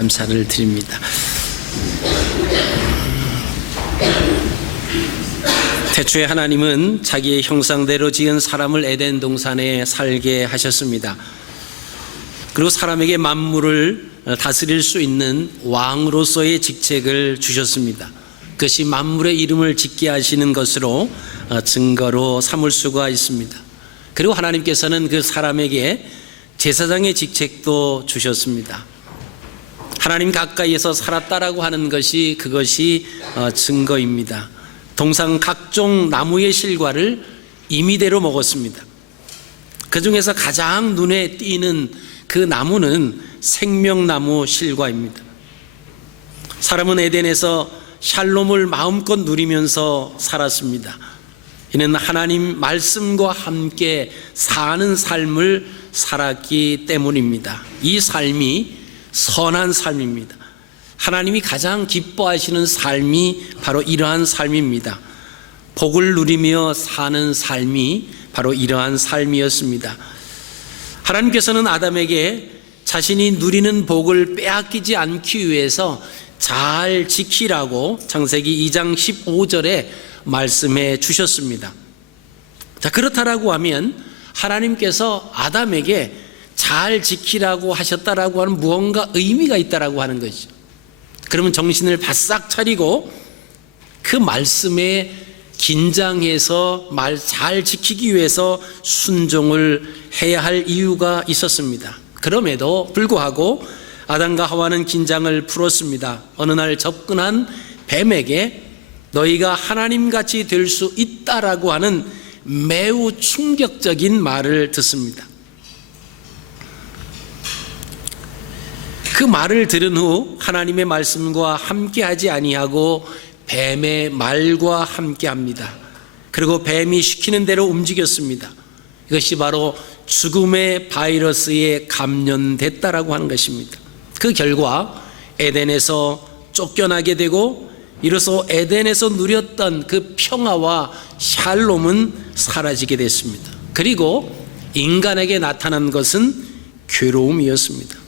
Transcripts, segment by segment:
감사를 드립니다. 태초에 하나님은 자기의 형상대로 지은 사람을 에덴 동산에 살게 하셨습니다. 그리고 사람에게 만물을 다스릴 수 있는 왕으로서의 직책을 주셨습니다. 그것이 만물의 이름을 짓게 하시는 것으로 증거로 삼을 수가 있습니다. 그리고 하나님께서는 그 사람에게 제사장의 직책도 주셨습니다. 하나님 가까이에서 살았다라고 하는 것이 그것이 증거입니다. 동산 각종 나무의 실과를 임의대로 먹었습니다. 그 중에서 가장 눈에 띄는 그 나무는 생명나무 실과입니다. 사람은 에덴에서 샬롬을 마음껏 누리면서 살았습니다. 이는 하나님 말씀과 함께 사는 삶을 살았기 때문입니다. 이 삶이 선한 삶입니다. 하나님이 가장 기뻐하시는 삶이 바로 이러한 삶입니다. 복을 누리며 사는 삶이 바로 이러한 삶이었습니다. 하나님께서는 아담에게 자신이 누리는 복을 빼앗기지 않기 위해서 잘 지키라고 창세기 2장 15절에 말씀해 주셨습니다. 자, 그렇다라고 하면 하나님께서 아담에게 잘 지키라고 하셨다라고 하는 무언가 의미가 있다라고 하는 거죠. 그러면 정신을 바싹 차리고 그 말씀에 긴장해서 말 잘 지키기 위해서 순종을 해야 할 이유가 있었습니다. 그럼에도 불구하고 아담과 하와는 긴장을 풀었습니다. 어느 날 접근한 뱀에게 너희가 하나님같이 될 수 있다라고 하는 매우 충격적인 말을 듣습니다. 그 말을 들은 후 하나님의 말씀과 함께하지 아니하고 뱀의 말과 함께합니다. 그리고 뱀이 시키는 대로 움직였습니다. 이것이 바로 죽음의 바이러스에 감염됐다라고 하는 것입니다. 그 결과 에덴에서 쫓겨나게 되고 이로써 에덴에서 누렸던 그 평화와 샬롬은 사라지게 됐습니다. 그리고 인간에게 나타난 것은 괴로움이었습니다.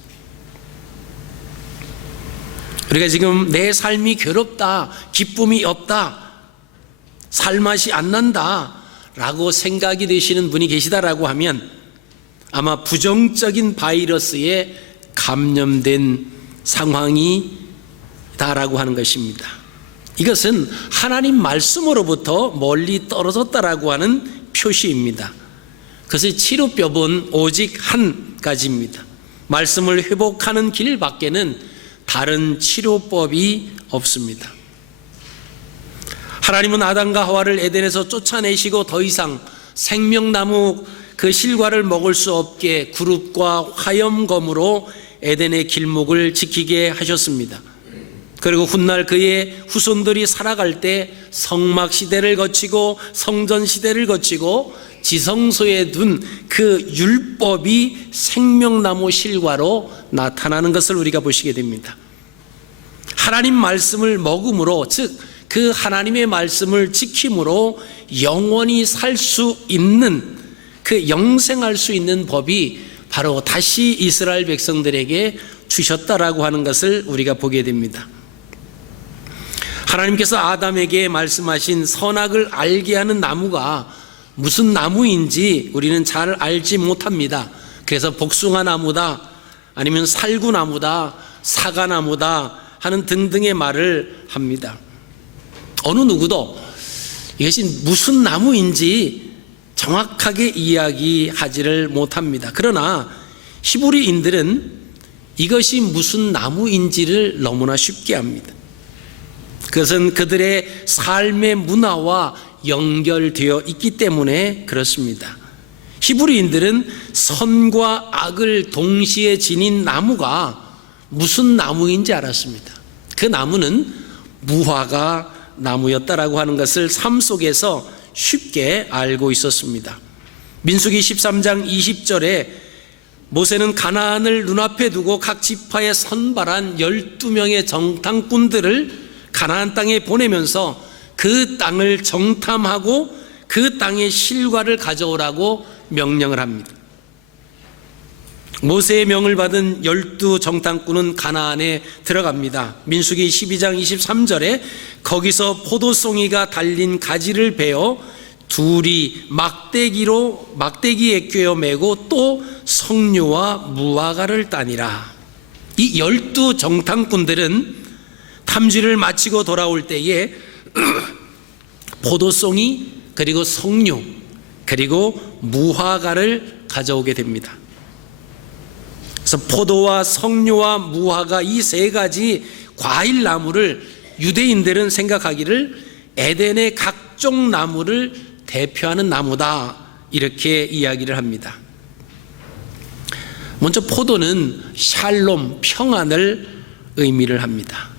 우리가 지금 내 삶이 괴롭다, 기쁨이 없다, 살맛이 안 난다 라고 생각이 되시는 분이 계시다라고 하면 아마 부정적인 바이러스에 감염된 상황이다라고 하는 것입니다. 이것은 하나님 말씀으로부터 멀리 떨어졌다라고 하는 표시입니다. 그것의 치료법은 오직 한 가지입니다. 말씀을 회복하는 길 밖에는 다른 치료법이 없습니다. 하나님은 아담과 하와를 에덴에서 쫓아내시고 더 이상 생명나무 그 실과를 먹을 수 없게 구룹과 화염검으로 에덴의 길목을 지키게 하셨습니다. 그리고 훗날 그의 후손들이 살아갈 때 성막 시대를 거치고 성전 시대를 거치고 지성소에 둔 그 율법이 생명나무 실과로 나타나는 것을 우리가 보시게 됩니다. 하나님 말씀을 먹음으로, 즉 그 하나님의 말씀을 지킴으로 영원히 살 수 있는, 그 영생할 수 있는 법이 바로 다시 이스라엘 백성들에게 주셨다라고 하는 것을 우리가 보게 됩니다. 하나님께서 아담에게 말씀하신 선악을 알게 하는 나무가 무슨 나무인지 우리는 잘 알지 못합니다. 그래서 복숭아 나무다, 아니면 살구나무다, 사과나무다 하는 등등의 말을 합니다. 어느 누구도 이것이 무슨 나무인지 정확하게 이야기하지를 못합니다. 그러나 히브리인들은 이것이 무슨 나무인지를 너무나 쉽게 합니다. 그것은 그들의 삶의 문화와 연결되어 있기 때문에 그렇습니다. 히브리인들은 선과 악을 동시에 지닌 나무가 무슨 나무인지 알았습니다. 그 나무는 무화과 나무였다라고 하는 것을 삶 속에서 쉽게 알고 있었습니다. 민수기 13장 20절에 모세는 가나안을 눈앞에 두고 각 지파에 선발한 12명의 정탐꾼들을 가나안 땅에 보내면서 그 땅을 정탐하고 그 땅의 실과를 가져오라고 명령을 합니다. 모세의 명을 받은 12정탐꾼은 가나안에 들어갑니다. 민수기 12장 23절에 거기서 포도송이가 달린 가지를 베어 둘이 막대기에 꿰어 매고 또 석류와 무화과를 따니라. 이 12정탐꾼들은 탐지를 마치고 돌아올 때에 포도송이 그리고 석류 그리고 무화과를 가져오게 됩니다. 그래서 포도와 석류와 무화과 이 세 가지 과일 나무를 유대인들은 생각하기를 에덴의 각종 나무를 대표하는 나무다 이렇게 이야기를 합니다. 먼저 포도는 샬롬, 평안을 의미를 합니다.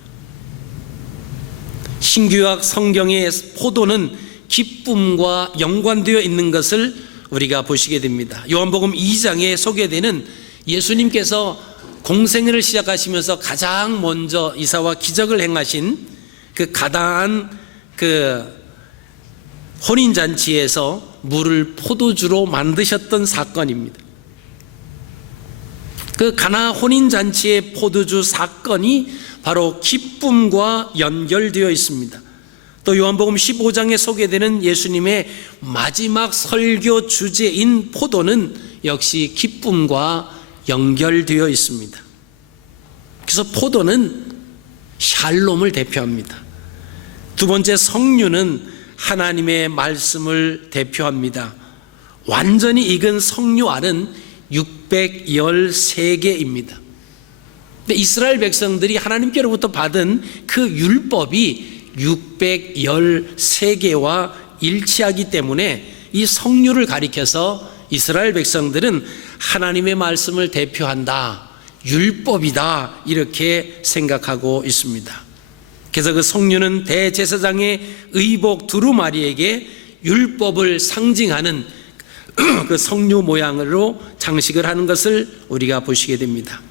신구약 성경의 포도는 기쁨과 연관되어 있는 것을 우리가 보시게 됩니다. 요한복음 2장에 소개되는 예수님께서 공생애를 시작하시면서 가장 먼저 이사와 기적을 행하신 그 가나안 그 혼인잔치에서 물을 포도주로 만드셨던 사건입니다. 그 가나 혼인잔치의 포도주 사건이 바로 기쁨과 연결되어 있습니다. 또 요한복음 15장에 소개되는 예수님의 마지막 설교 주제인 포도는 역시 기쁨과 연결되어 있습니다. 그래서 포도는 샬롬을 대표합니다. 두 번째 석류는 하나님의 말씀을 대표합니다. 완전히 익은 석류알은 613개입니다. 근데 이스라엘 백성들이 하나님께로부터 받은 그 율법이 613개와 일치하기 때문에 이 석류를 가리켜서 이스라엘 백성들은 하나님의 말씀을 대표한다, 율법이다 이렇게 생각하고 있습니다. 그래서 그 석류는 대제사장의 의복 두루마리에게 율법을 상징하는 그 석류 모양으로 장식을 하는 것을 우리가 보시게 됩니다.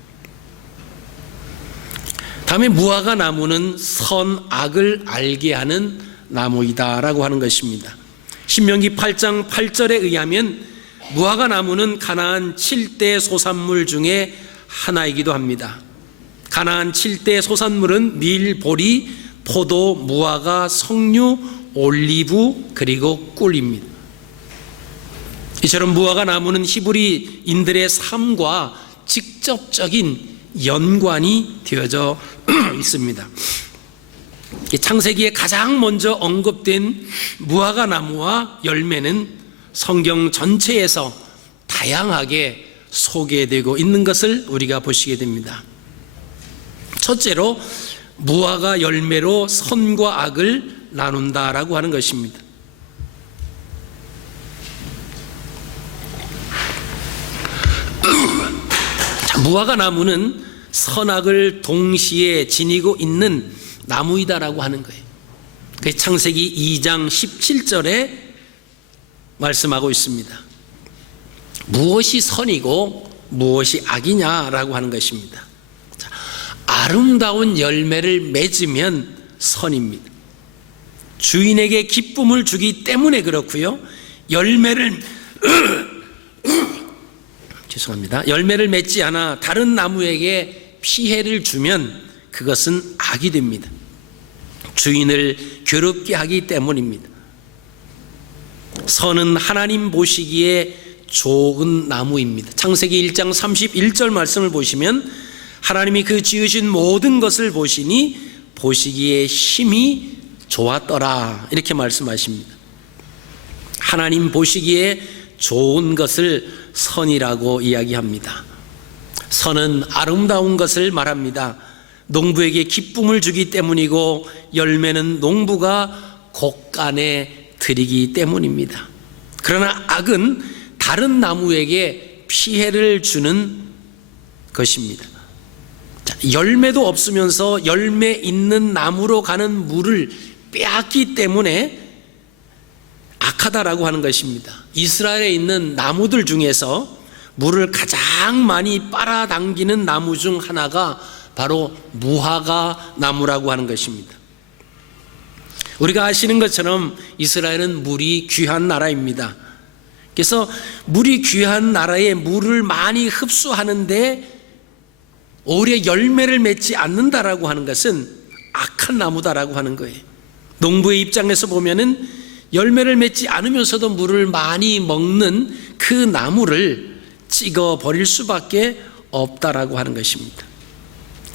다음에 무화과 나무는 선악을 알게 하는 나무이다라고 하는 것입니다. 신명기 8장 8절에 의하면 무화과 나무는 가나안 7대 소산물 중에 하나이기도 합니다. 가나안 7대 소산물은 밀, 보리, 포도, 무화과, 석류, 올리브 그리고 꿀입니다. 이처럼 무화과 나무는 히브리인들의 삶과 직접적인 연관이 되어져 있습니다. 창세기에 가장 먼저 언급된 무화과 나무와 열매는 성경 전체에서 다양하게 소개되고 있는 것을 우리가 보시게 됩니다. 첫째로 무화과 열매로 선과 악을 나눈다라고 하는 것입니다. 무화과 나무는 선악을 동시에 지니고 있는 나무이다라고 하는 거예요. 그 창세기 2장 17절에 말씀하고 있습니다. 무엇이 선이고 무엇이 악이냐라고 하는 것입니다. 자, 아름다운 열매를 맺으면 선입니다. 주인에게 기쁨을 주기 때문에 그렇고요. 열매를 맺지 않아 다른 나무에게 피해를 주면 그것은 악이 됩니다. 주인을 괴롭게 하기 때문입니다. 선은 하나님 보시기에 좋은 나무입니다. 창세기 1장 31절 말씀을 보시면 하나님이 그 지으신 모든 것을 보시니 보시기에 심히 좋았더라 이렇게 말씀하십니다. 하나님 보시기에 좋은 것을 선이라고 이야기합니다. 선은 아름다운 것을 말합니다. 농부에게 기쁨을 주기 때문이고 열매는 농부가 곡간에 드리기 때문입니다. 그러나 악은 다른 나무에게 피해를 주는 것입니다. 자, 열매도 없으면서 열매 있는 나무로 가는 물을 빼앗기 때문에 악하다라고 하는 것입니다. 이스라엘에 있는 나무들 중에서 물을 가장 많이 빨아당기는 나무 중 하나가 바로 무화과 나무라고 하는 것입니다. 우리가 아시는 것처럼 이스라엘은 물이 귀한 나라입니다. 그래서 물이 귀한 나라에 물을 많이 흡수하는데 오히려 열매를 맺지 않는다라고 하는 것은 악한 나무다라고 하는 거예요. 농부의 입장에서 보면은 열매를 맺지 않으면서도 물을 많이 먹는 그 나무를 찍어 버릴 수밖에 없다라고 하는 것입니다.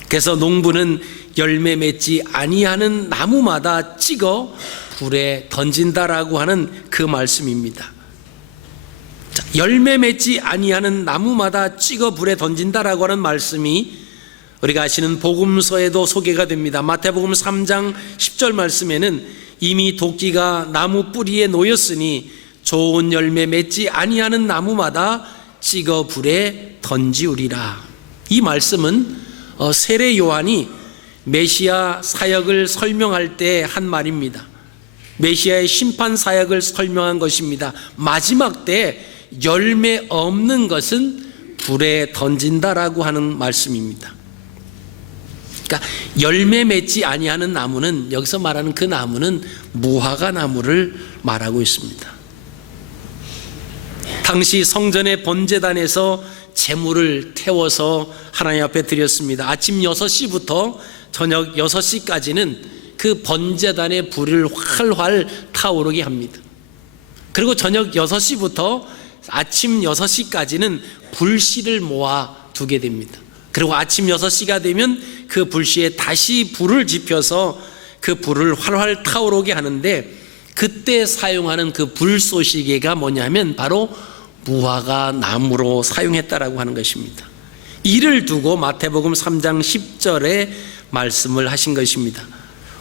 그래서 농부는 열매 맺지 아니하는 나무마다 찍어 불에 던진다라고 하는 그 말씀입니다. 자, 열매 맺지 아니하는 나무마다 찍어 불에 던진다라고 하는 말씀이 우리가 아시는 복음서에도 소개가 됩니다. 마태복음 3장 10절 말씀에는 이미 도끼가 나무 뿌리에 놓였으니 좋은 열매 맺지 아니하는 나무마다 찍어 불에 던지우리라. 이 말씀은 세례 요한이 메시아 사역을 설명할 때 한 말입니다. 메시아의 심판 사역을 설명한 것입니다. 마지막 때 열매 없는 것은 불에 던진다라고 하는 말씀입니다. 그러니까 열매 맺지 아니하는 나무는, 여기서 말하는 그 나무는 무화과 나무를 말하고 있습니다. 당시 성전의 번제단에서 제물을 태워서 하나님 앞에 드렸습니다. 아침 6시부터 저녁 6시까지는 그 번제단의 불을 활활 타오르게 합니다. 그리고 저녁 6시부터 아침 6시까지는 불씨를 모아 두게 됩니다. 그리고 아침 6시가 되면 그 불씨에 다시 불을 지펴서 그 불을 활활 타오르게 하는데, 그때 사용하는 그 불쏘시개가 뭐냐면 바로 무화과 나무로 사용했다라고 하는 것입니다. 이를 두고 마태복음 3장 10절에 말씀을 하신 것입니다.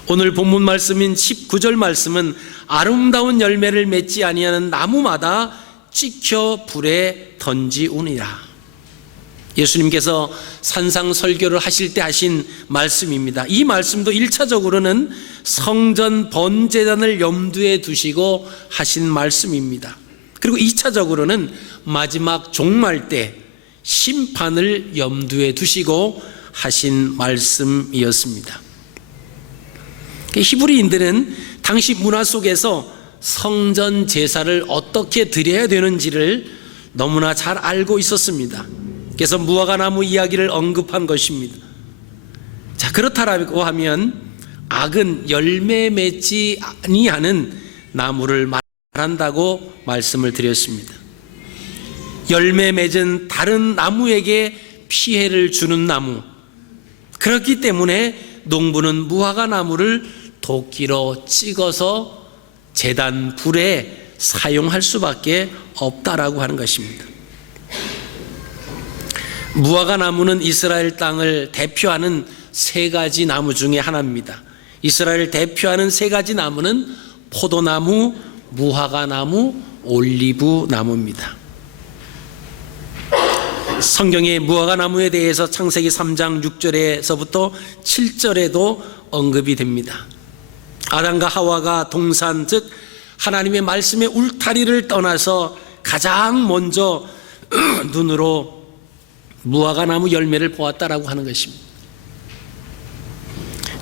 오늘 본문 말씀인 19절 말씀은 아름다운 열매를 맺지 아니하는 나무마다 찍혀 불에 던지우니라. 예수님께서 산상설교를 하실 때 하신 말씀입니다. 이 말씀도 1차적으로는 성전 번제단을 염두에 두시고 하신 말씀입니다. 그리고 2차적으로는 마지막 종말 때 심판을 염두에 두시고 하신 말씀이었습니다. 히브리인들은 당시 문화 속에서 성전 제사를 어떻게 드려야 되는지를 너무나 잘 알고 있었습니다. 그래서 무화과 나무 이야기를 언급한 것입니다. 자, 그렇다라고 하면 악은 열매 맺지 아니하는 나무를 말한다고 말씀을 드렸습니다. 열매 맺은 다른 나무에게 피해를 주는 나무, 그렇기 때문에 농부는 무화과 나무를 도끼로 찍어서 제단 불에 사용할 수밖에 없다라고 하는 것입니다. 무화과 나무는 이스라엘 땅을 대표하는 세 가지 나무 중에 하나입니다. 이스라엘을 대표하는 세 가지 나무는 포도나무, 무화과 나무, 올리브 나무입니다. 성경의 무화과 나무에 대해서 창세기 3장 6절에서부터 7절에도 언급이 됩니다. 아담과 하와가 동산, 즉 하나님의 말씀의 울타리를 떠나서 가장 먼저 눈으로 무화과 나무 열매를 보았다라고 하는 것입니다.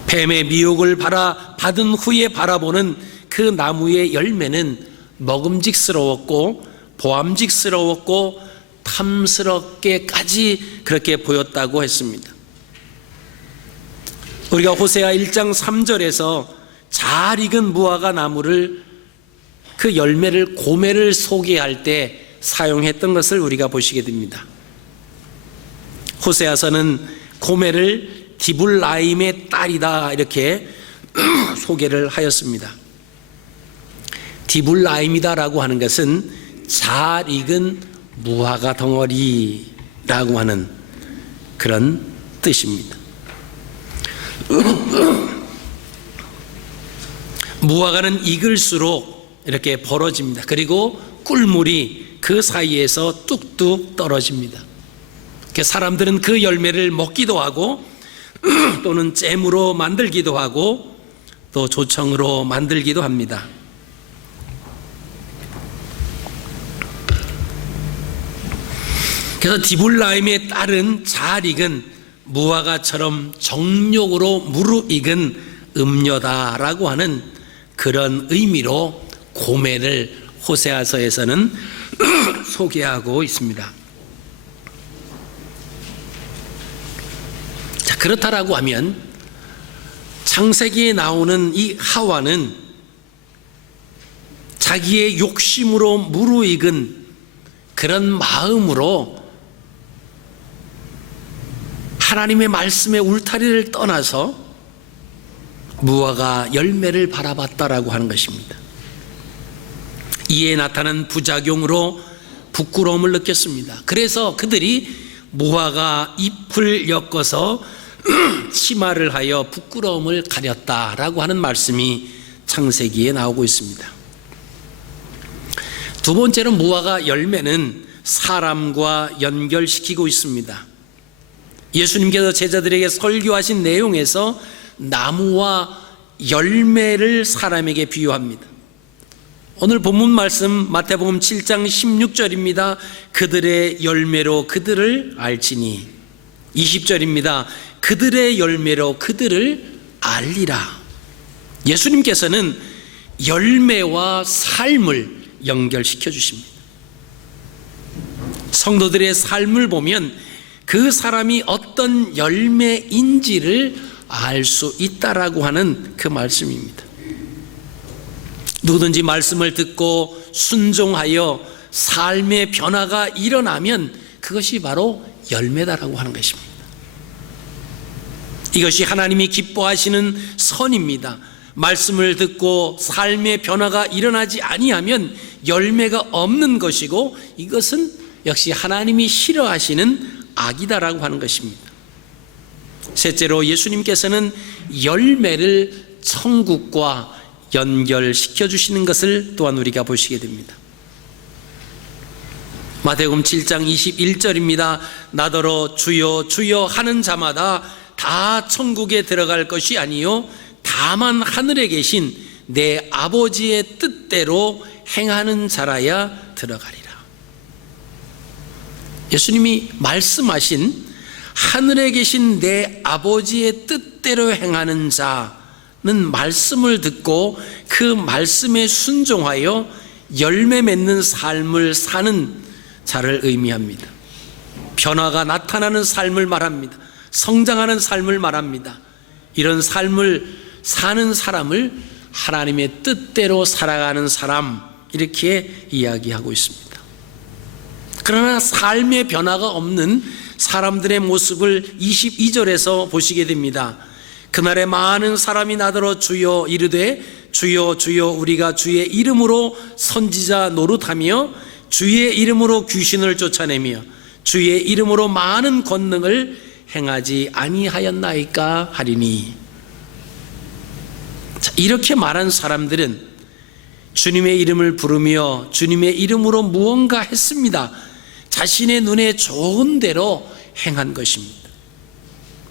뱀의 미혹을 받은 후에 바라보는 그 나무의 열매는 먹음직스러웠고 보암직스러웠고 탐스럽게까지 그렇게 보였다고 했습니다. 우리가 호세아 1장 3절에서 잘 익은 무화과 나무를, 그 열매를, 고매를 소개할 때 사용했던 것을 우리가 보시게 됩니다. 호세아서는 고매를 디불라임의 딸이다 이렇게 소개를 하였습니다. 디불라임이다라고 하는 것은 잘 익은 무화과 덩어리라고 하는 그런 뜻입니다. 무화과는 익을수록 이렇게 벌어집니다. 그리고 꿀물이 그 사이에서 뚝뚝 떨어집니다. 사람들은 그 열매를 먹기도 하고 또는 잼으로 만들기도 하고 또 조청으로 만들기도 합니다. 그래서 디불라임의 딸은 잘 익은 무화과처럼 정욕으로 무르익은 음료다라고 하는 그런 의미로 고매를 호세아서에서는 소개하고 있습니다. 자, 그렇다라고 하면 창세기에 나오는 이 하와는 자기의 욕심으로 무르익은 그런 마음으로 하나님의 말씀의 울타리를 떠나서 무화과 열매를 바라봤다라고 하는 것입니다. 이에 나타난 부작용으로 부끄러움을 느꼈습니다. 그래서 그들이 무화과 잎을 엮어서 치마를 하여 부끄러움을 가렸다라고 하는 말씀이 창세기에 나오고 있습니다. 두 번째로 무화과 열매는 사람과 연결시키고 있습니다. 예수님께서 제자들에게 설교하신 내용에서 나무와 열매를 사람에게 비유합니다. 오늘 본문 말씀 마태복음 7장 16절입니다. 그들의 열매로 그들을 알지니. 20절입니다. 그들의 열매로 그들을 알리라. 예수님께서는 열매와 삶을 연결시켜 주십니다. 성도들의 삶을 보면 그 사람이 어떤 열매인지를 알 수 있다라고 하는 그 말씀입니다. 누구든지 말씀을 듣고 순종하여 삶의 변화가 일어나면 그것이 바로 열매다라고 하는 것입니다. 이것이 하나님이 기뻐하시는 선입니다. 말씀을 듣고 삶의 변화가 일어나지 아니하면 열매가 없는 것이고 이것은 역시 하나님이 싫어하시는 악이다라고 하는 것입니다. 셋째로 예수님께서는 열매를 천국과 연결시켜 주시는 것을 또한 우리가 보시게 됩니다. 마태복음 7장 21절입니다. 나더러 주여 주여 하는 자마다 다 천국에 들어갈 것이 아니요 다만 하늘에 계신 내 아버지의 뜻대로 행하는 자라야 들어가리라. 예수님이 말씀하신 하늘에 계신 내 아버지의 뜻대로 행하는 자는 말씀을 듣고 그 말씀에 순종하여 열매 맺는 삶을 사는 자를 의미합니다. 변화가 나타나는 삶을 말합니다. 성장하는 삶을 말합니다. 이런 삶을 사는 사람을 하나님의 뜻대로 살아가는 사람, 이렇게 이야기하고 있습니다. 그러나 삶의 변화가 없는 사람들의 모습을 22절에서 보시게 됩니다. 그날에 많은 사람이 나더러 주여 이르되 주여 주여 우리가 주의 이름으로 선지자 노릇하며 주의 이름으로 귀신을 쫓아내며 주의 이름으로 많은 권능을 행하지 아니하였나이까 하리니. 자, 이렇게 말한 사람들은 주님의 이름을 부르며 주님의 이름으로 무언가 했습니다. 자신의 눈에 좋은 대로 행한 것입니다.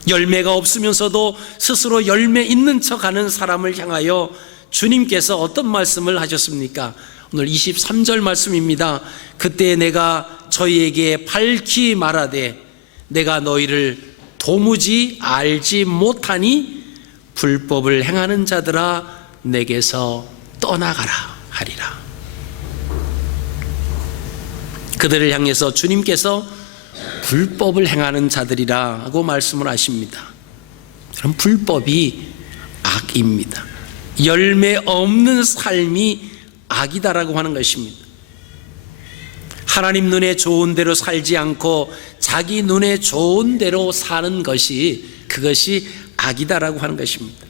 열매가 없으면서도 스스로 열매 있는 척하는 사람을 향하여 주님께서 어떤 말씀을 하셨습니까? 오늘 23절 말씀입니다. 그때 내가 저희에게 밝히 말하되 내가 너희를 도무지 알지 못하니 불법을 행하는 자들아 내게서 떠나가라 하리라. 그들을 향해서 주님께서 불법을 행하는 자들이라고 말씀을 하십니다. 그럼 불법이 악입니다. 열매 없는 삶이 악이다라고 하는 것입니다. 하나님 눈에 좋은 대로 살지 않고 자기 눈에 좋은 대로 사는 것이, 그것이 악이다라고 하는 것입니다.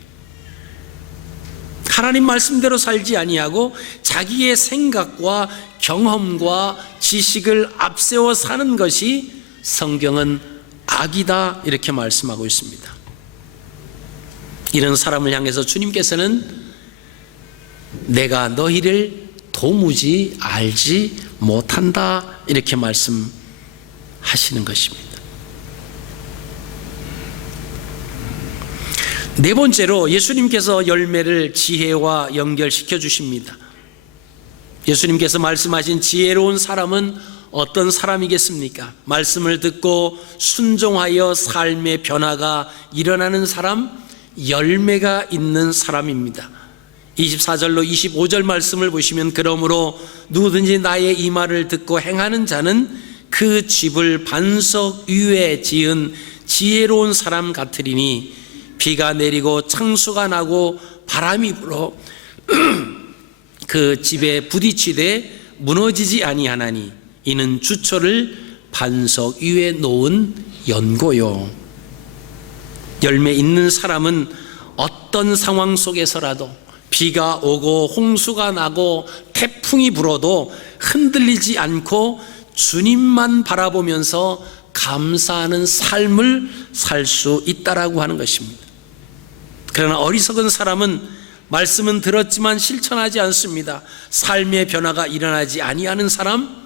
하나님 말씀대로 살지 아니하고 자기의 생각과 경험과 지식을 앞세워 사는 것이 성경은 악이다, 이렇게 말씀하고 있습니다. 이런 사람을 향해서 주님께서는 내가 너희를 도무지 알지 못한다, 이렇게 말씀하시는 것입니다. 네 번째로 예수님께서 열매를 지혜와 연결시켜 주십니다. 예수님께서 말씀하신 지혜로운 사람은 어떤 사람이겠습니까? 말씀을 듣고 순종하여 삶의 변화가 일어나는 사람, 열매가 있는 사람입니다. 24절로 25절 말씀을 보시면 그러므로 누구든지 나의 이 말을 듣고 행하는 자는 그 집을 반석 위에 지은 지혜로운 사람 같으리니 비가 내리고 창수가 나고 바람이 불어 그 집에 부딪히되 무너지지 아니하나니 이는 주초를 반석 위에 놓은 연고요. 열매 있는 사람은 어떤 상황 속에서라도 비가 오고 홍수가 나고 태풍이 불어도 흔들리지 않고 주님만 바라보면서 감사하는 삶을 살 수 있다라고 하는 것입니다. 그러나 어리석은 사람은 말씀은 들었지만 실천하지 않습니다. 삶의 변화가 일어나지 아니하는 사람,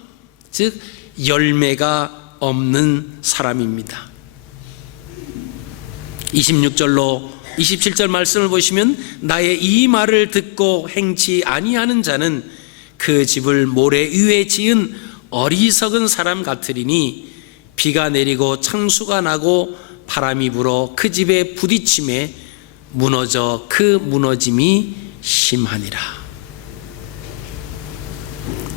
즉 열매가 없는 사람입니다. 26절로 27절 말씀을 보시면 나의 이 말을 듣고 행치 아니하는 자는 그 집을 모래 위에 지은 어리석은 사람 같으리니 비가 내리고 창수가 나고 바람이 불어 그 집에 부딪힘에 무너져 그 무너짐이 심하니라.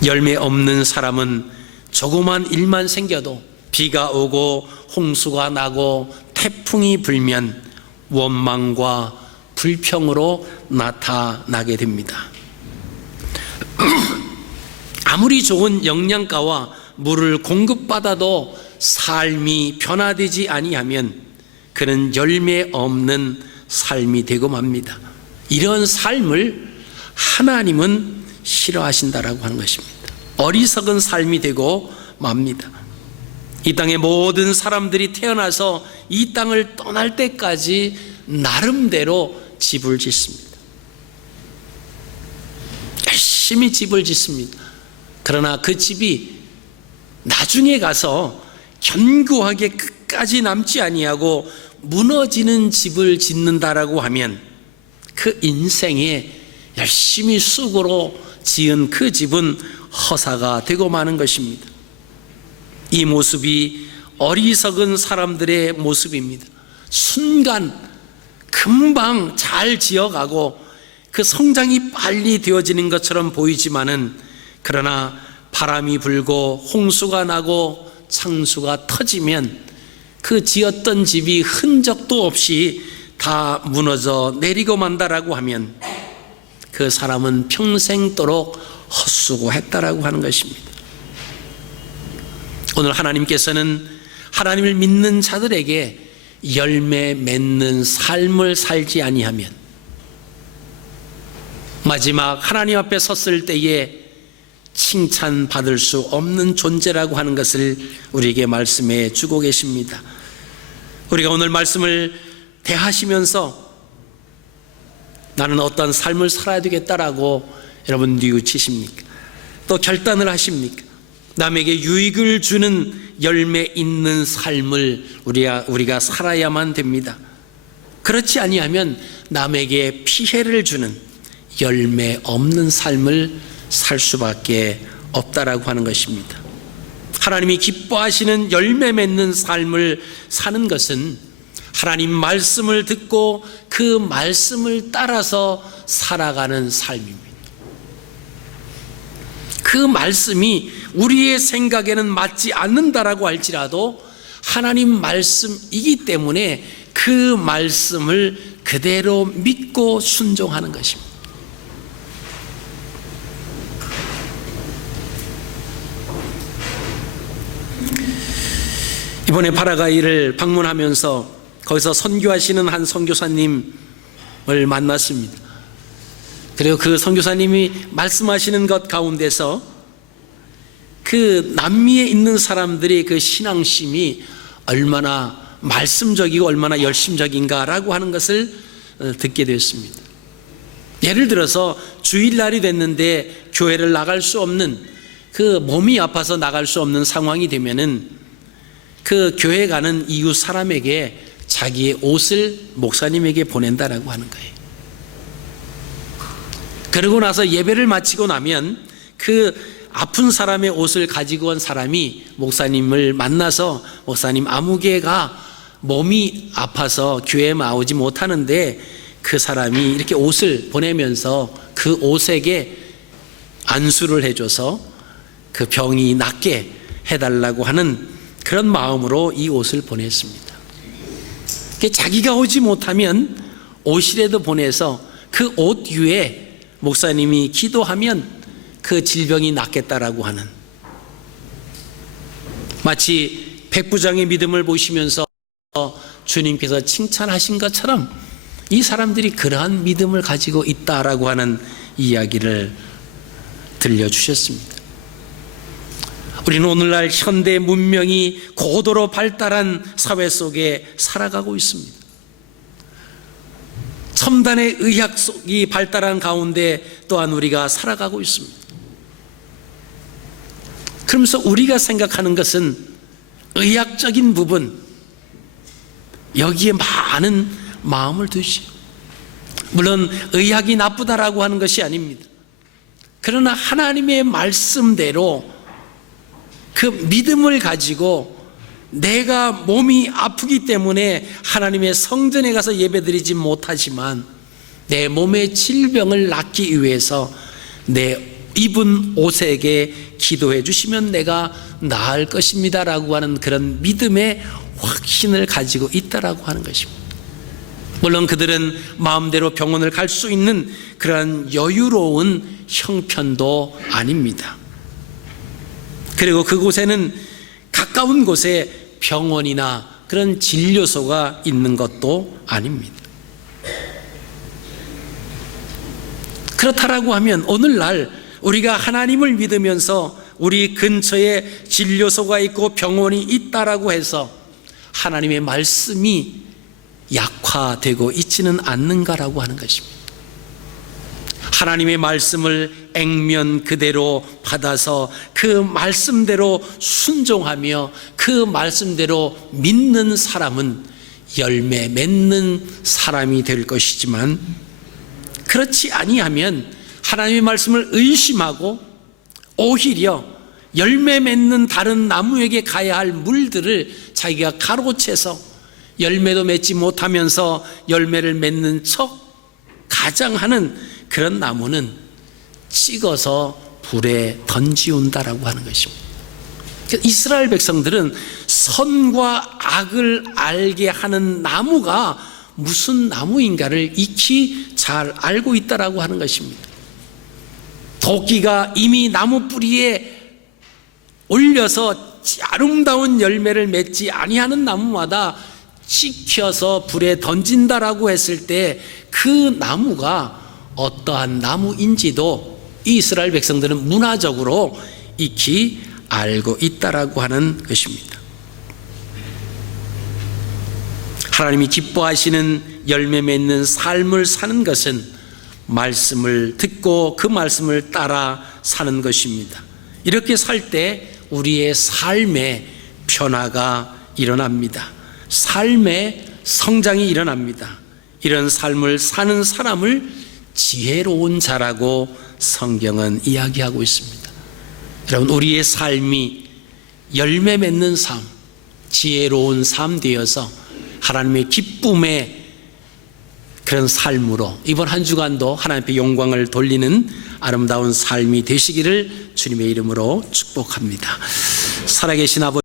열매 없는 사람은 조그만 일만 생겨도 비가 오고 홍수가 나고 태풍이 불면 원망과 불평으로 나타나게 됩니다. 아무리 좋은 영양가와 물을 공급받아도 삶이 변화되지 아니하면 그는 열매 없는 삶이 되고 맙니다. 이런 삶을 하나님은 싫어하신다라고 하는 것입니다. 어리석은 삶이 되고 맙니다. 이 땅의 모든 사람들이 태어나서 이 땅을 떠날 때까지 나름대로 집을 짓습니다. 열심히 집을 짓습니다. 그러나 그 집이 나중에 가서 견고하게 끝까지 남지 아니하고 무너지는 집을 짓는다라고 하면 그 인생에 열심히 쑥으로 지은 그 집은 허사가 되고 마는 것입니다. 이 모습이 어리석은 사람들의 모습입니다. 순간 금방 잘 지어가고 그 성장이 빨리 되어지는 것처럼 보이지만은 그러나 바람이 불고 홍수가 나고 창수가 터지면 그 지었던 집이 흔적도 없이 다 무너져 내리고 만다라고 하면 그 사람은 평생도록 헛수고했다라고 하는 것입니다. 오늘 하나님께서는 하나님을 믿는 자들에게 열매 맺는 삶을 살지 아니하면 마지막 하나님 앞에 섰을 때에 칭찬받을 수 없는 존재라고 하는 것을 우리에게 말씀해 주고 계십니다. 우리가 오늘 말씀을 대하시면서 나는 어떤 삶을 살아야 되겠다라고 여러분 뉘우치십니까? 또 결단을 하십니까? 남에게 유익을 주는 열매 있는 삶을 우리가 살아야만 됩니다. 그렇지 아니하면 남에게 피해를 주는 열매 없는 삶을 살 수밖에 없다라고 하는 것입니다. 하나님이 기뻐하시는 열매 맺는 삶을 사는 것은 하나님 말씀을 듣고 그 말씀을 따라서 살아가는 삶입니다. 그 말씀이 우리의 생각에는 맞지 않는다라고 할지라도 하나님 말씀이기 때문에 그 말씀을 그대로 믿고 순종하는 것입니다. 이번에 파라과이를 방문하면서 거기서 선교하시는 한 선교사님을 만났습니다. 그리고 그 선교사님이 말씀하시는 것 가운데서 그 남미에 있는 사람들의 그 신앙심이 얼마나 말씀적이고 얼마나 열심적인가라고 하는 것을 듣게 되었습니다. 예를 들어서 주일날이 됐는데 교회를 나갈 수 없는, 그 몸이 아파서 나갈 수 없는 상황이 되면은 그 교회 가는 이웃 사람에게 자기의 옷을 목사님에게 보낸다라고 하는 거예요. 그러고 나서 예배를 마치고 나면 그 아픈 사람의 옷을 가지고 온 사람이 목사님을 만나서 목사님 아무개가 몸이 아파서 교회에 나오지 못하는데 그 사람이 이렇게 옷을 보내면서 그 옷에게 안수를 해줘서 그 병이 낫게 해달라고 하는 그런 마음으로 이 옷을 보냈습니다. 자기가 오지 못하면 옷이라도 보내서 그 옷 위에 목사님이 기도하면 그 질병이 낫겠다라고 하는, 마치 백부장의 믿음을 보시면서 주님께서 칭찬하신 것처럼 이 사람들이 그러한 믿음을 가지고 있다라고 하는 이야기를 들려주셨습니다. 우리는 오늘날 현대 문명이 고도로 발달한 사회 속에 살아가고 있습니다. 첨단의 의학이 발달한 가운데 또한 우리가 살아가고 있습니다. 그러면서 우리가 생각하는 것은 의학적인 부분, 여기에 많은 마음을 두시. 물론 의학이 나쁘다라고 하는 것이 아닙니다. 그러나 하나님의 말씀대로 그 믿음을 가지고 내가 몸이 아프기 때문에 하나님의 성전에 가서 예배드리지 못하지만 내 몸의 질병을 낫기 위해서 내 입은 옷에게 기도해 주시면 내가 나을 것입니다라고 하는 그런 믿음의 확신을 가지고 있다라고 하는 것입니다. 물론 그들은 마음대로 병원을 갈 수 있는 그러한 여유로운 형편도 아닙니다. 그리고 그곳에는 가까운 곳에 병원이나 그런 진료소가 있는 것도 아닙니다. 그렇다라고 하면 오늘날 우리가 하나님을 믿으면서 우리 근처에 진료소가 있고 병원이 있다라고 해서 하나님의 말씀이 약화되고 있지는 않는가라고 하는 것입니다. 하나님의 말씀을 액면 그대로 받아서 그 말씀대로 순종하며 그 말씀대로 믿는 사람은 열매 맺는 사람이 될 것이지만, 그렇지 아니하면 하나님의 말씀을 의심하고 오히려 열매 맺는 다른 나무에게 가야 할 물들을 자기가 가로채서 열매도 맺지 못하면서 열매를 맺는 척 가장하는 그런 나무는 찍어서 불에 던지운다라고 하는 것입니다. 이스라엘 백성들은 선과 악을 알게 하는 나무가 무슨 나무인가를 익히 잘 알고 있다라고 하는 것입니다. 도끼가 이미 나무 뿌리에 올려서 아름다운 열매를 맺지 아니하는 나무마다 찍혀서 불에 던진다라고 했을 때 그 나무가 어떠한 나무인지도 이스라엘 백성들은 문화적으로 익히 알고 있다라고 하는 것입니다. 하나님이 기뻐하시는 열매 맺는 삶을 사는 것은 말씀을 듣고 그 말씀을 따라 사는 것입니다. 이렇게 살 때 우리의 삶에 변화가 일어납니다. 삶의 성장이 일어납니다. 이런 삶을 사는 사람을 지혜로운 자라고 성경은 이야기하고 있습니다. 여러분, 우리의 삶이 열매 맺는 삶, 지혜로운 삶 되어서 하나님의 기쁨의 그런 삶으로 이번 한 주간도 하나님께 영광을 돌리는 아름다운 삶이 되시기를 주님의 이름으로 축복합니다. 살아계신 아버지,